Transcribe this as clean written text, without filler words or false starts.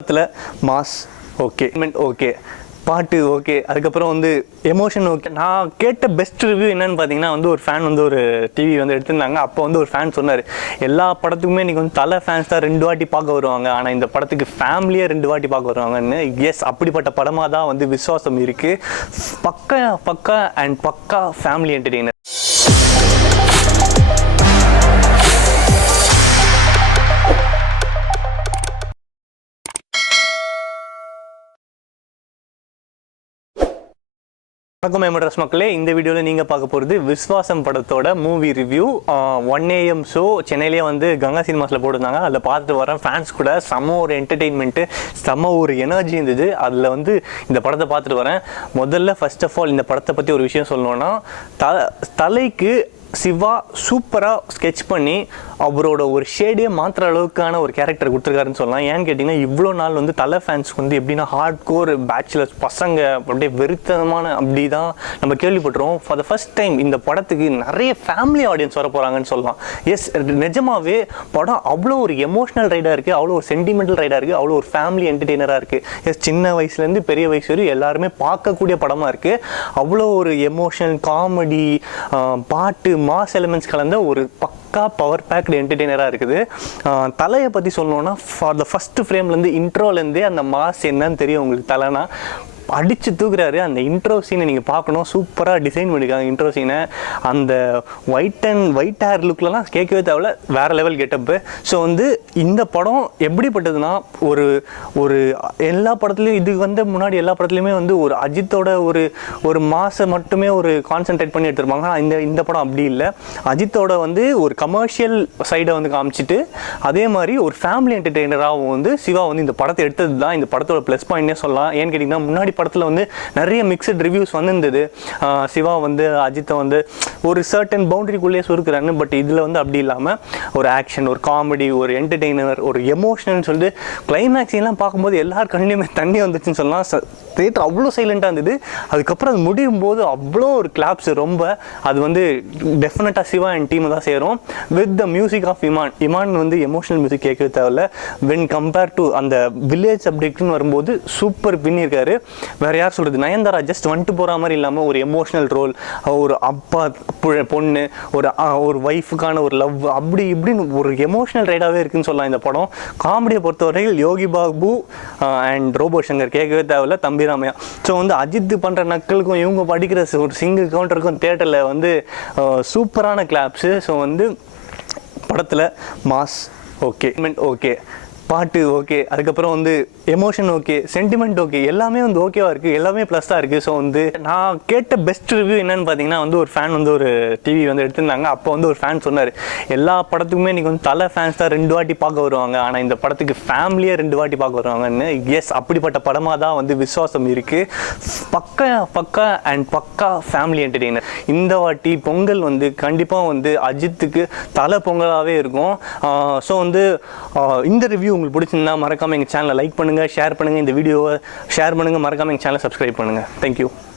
Mass okay, okay, பாட்டு okay, அதுக்கப்புறம் வந்து எமோஷன் ஓகே. நான் கேட்ட பெஸ்ட் ரிவ்யூ என்னன்னு பார்த்தீங்கன்னா வந்து ஒரு ஃபேன் வந்து ஒரு டிவி வந்து எடுத்திருந்தாங்க. அப்போ வந்து ஒரு ஃபேன் சொன்னார், எல்லா படத்துக்குமே நீங்கள் வந்து தலை ஃபேன்ஸ் தான் 2 வாட்டி பார்க்க வருவாங்க, ஆனால் இந்த படத்துக்கு ஃபேமிலியே 2 வாட்டி பார்க்க வருவாங்கன்னு. எஸ், அப்படிப்பட்ட படமாக தான் வந்து விஸ்வாசம் இருக்குது. பக்கா அண்ட் பக்கா ஃபேமிலி என்டர்டெய்னர். வணக்கம் மெட்ராஸ் மக்களே, இந்த வீடியோவில் நீங்கள் பார்க்க போகிறது விஸ்வாசம் படத்தோட மூவி ரிவ்யூ. 1 AM ஷோ சென்னையிலேயே வந்து கங்கா சினிமாஸில் போட்டிருந்தாங்க. அதில் பார்த்துட்டு வரேன். ஃபேன்ஸ் கூட செம்ம ஒரு என்டர்டெயின்மெண்ட்டு, செம்ம ஒரு எனர்ஜி இருந்தது. அதில் வந்து இந்த படத்தை பார்த்துட்டு வரேன். முதல்ல ஃபர்ஸ்ட் ஆஃப் ஆல் இந்த படத்தை பற்றி ஒரு விஷயம் சொல்லணும்னா, தலைக்கு சிவா சூப்பராக ஸ்கெட்ச் பண்ணி அவரோட ஒரு ஷேடே மாற்றுற அளவுக்கான ஒரு கேரக்டர் கொடுத்துருக்காருன்னு சொல்லலாம். ஏன்னு கேட்டிங்கன்னா, இவ்வளோ நாள் வந்து தலை ஃபேன்ஸ்க்கு வந்து எப்படின்னா ஹார்ட் கோர் பேச்சுலர்ஸ் பசங்க அப்படியே வெறித்தனமான அப்படி தான் நம்ம கேள்விப்பட்டுருவோம். ஃபார் த ஃபர்ஸ்ட் டைம் இந்த படத்துக்கு நிறைய ஃபேமிலி ஆடியன்ஸ் வர போகிறாங்கன்னு சொல்லலாம். எஸ், நிஜமாவே படம் அவ்வளோ ஒரு எமோஷனல் ரைடாக இருக்குது, அவ்வளோ ஒரு சென்டிமெண்டல் ரைடாக இருக்குது, அவ்வளோ ஒரு ஃபேமிலி என்டர்டெய்னராக இருக்குது. எஸ், சின்ன வயசுலேருந்து பெரிய வயசு வரையும் எல்லாருமே பார்க்கக்கூடிய படமாக இருக்குது. அவ்வளோ ஒரு எமோஷனல், காமெடி, பாட்டு, மாஸ் எலிமெண்ட்ஸ் கலந்த ஒரு பக்கா பவர் பேக்டு என்டர்டெய்னராக இருக்குது. தலையை பற்றி சொல்லணும்னா, ஃபார் த ஃபஸ்ட்டு ஃப்ரேம்லேருந்து இன்ட்ரோலேருந்தே அந்த மாஸ் என்னன்னு தெரியும் உங்களுக்கு. தலைனா அடித்து தூக்குறாரு. அந்த இன்ட்ரோ சீனை நீங்கள் பார்க்கணும், சூப்பராக டிசைன் பண்ணியிருக்காங்க இன்ட்ரோ சீனை. அந்த ஒயிட் ஹேர் லுக்லலாம் கேட்கவே தேவையில்ல, வேறு லெவல் கெட்டப்பு. ஸோ வந்து இந்த படம் எப்படிப்பட்டதுன்னா, ஒரு எல்லா படத்துலையும் இது வந்து முன்னாடி எல்லா படத்துலையுமே வந்து ஒரு அஜித்தோட ஒரு மாசை மட்டுமே ஒரு கான்சென்ட்ரேட் பண்ணி எடுத்துருப்பாங்க. இந்த படம் அப்படி இல்லை. அஜித்தோட வந்து ஒரு கமர்ஷியல் சைடை வந்து காமிச்சிட்டு, அதே மாதிரி ஒரு ஃபேமிலி என்டர்டெய்னராகவும் வந்து சிவா வந்து இந்த படத்தை எடுத்தது தான் இந்த படத்தோட ப்ளஸ் பாயிண்ட்னே சொல்லலாம். ஏன்னு கேட்டிங்கன்னா, முன்னாடி படத்தில் வந்து நிறைய மிக்சட் ரிவ்யூஸ் வந்திருந்தது. சிவா வந்து அஜித்தை வந்து ஒரு சர்டன் பவுண்டரிக்குள்ளேயே சுருக்குறாங்க. பட் இதில் வந்து அப்படி இல்லாமல் ஒரு ஆக்ஷன், ஒரு காமெடி, ஒரு என்டர்டெய்னர், ஒரு எமோஷனல்னு சொல்லிட்டு கிளைமேக்ஸிங்லாம் பார்க்கும்போது எல்லார் கண்ணிலுமே தண்ணி வந்துச்சுன்னு சொல்லலாம். தியேட்டர் அவ்வளோ சைலண்ட்டாக இருந்தது. அதுக்கப்புறம் அது முடியும் போது அவ்வளோ ஒரு கிளாப்ஸ். ரொம்ப அது வந்து டெஃபினட்டாக சிவா அண்ட் டீமை தான் சேரும். With the music of Imman வந்து எமோஷனல் மியூசிக் கேட்கவே தேவையில்ல. வென் கம்பேர் டு அந்த வில்லேஜ் சப்ஜெக்ட்னு வரும்போது சூப்பர் பின்னிருக்காரு. வேற யார் சொல்றது, நயன்தாரா ஜஸ்ட் வந்துட்டு போற மாதிரி இல்லாமல் ஒரு எமோஷனல் ரோல், ஒரு அப்பா பொண்ணு, ஒரு ஒய்ஃபுக்கான ஒரு லவ், அப்படி இப்படின்னு ஒரு எமோஷனல் ரைடாகவே இருக்குன்னு சொல்லலாம் இந்த படம். காமெடியை பொறுத்தவரையில் யோகி பாபு அண்ட் ரோபோ சங்கர் கேட்கவே தேவையில்ல, தம்பிராமையா. ஸோ வந்து அஜித் பண்ணுற நக்கலுக்கும் இவங்க படிக்கிற ஒரு சிங்கிள் கவுண்டருக்கும் தியேட்டரில் வந்து சூப்பரான கிளாப்ஸு. ஸோ வந்து படத்தில் மாஸ் ஓகே, ஓகே, பாட்டு ஓகே, அதுக்கப்புறம் வந்து எமோஷன் ஓகே, சென்டிமெண்ட் ஓகே, எல்லாமே வந்து ஓகேவா இருக்குது, எல்லாமே ப்ளஸ்ஸாக இருக்குது. ஸோ வந்து நான் கேட்ட பெஸ்ட் ரிவ்யூ என்னன்னு பார்த்தீங்கன்னா வந்து ஒரு ஃபேன் வந்து ஒரு டிவி வந்து எடுத்திருந்தாங்க. அப்போ வந்து ஒரு ஃபேன் சொன்னார், எல்லா படத்துக்குமே நீங்கள் வந்து தலை ஃபேன்ஸ் தான் 2 வாட்டி பார்க்க வருவாங்க, ஆனால் இந்த படத்துக்கு ஃபேமிலியே 2 வாட்டி பார்க்க வருவாங்கன்னு. எஸ், அப்படிப்பட்ட படமாக தான் வந்து விஸ்வாசம் இருக்குது. பக்கா அண்ட் பக்கா ஃபேமிலி என்டர்டெய்னர். இந்த வாட்டி பொங்கல் வந்து கண்டிப்பாக வந்து அஜித்துக்கு தலை பொங்கலாகவே இருக்கும். ஸோ வந்து இந்த ரிவ்யூ உங்களுக்கு பிடிச்சிருந்தா மறக்காமல் எங்கள் சேனலை லைக் பண்ணுங்கள், ஷேர் பண்ணுங்கள், இந்த வீடியோவை ஷேர் பண்ணுங்கள், மறக்காமல் எங்கள் சேனலை சப்ஸ்கிரைப் பண்ணுங்கள். தேங்க்யூ.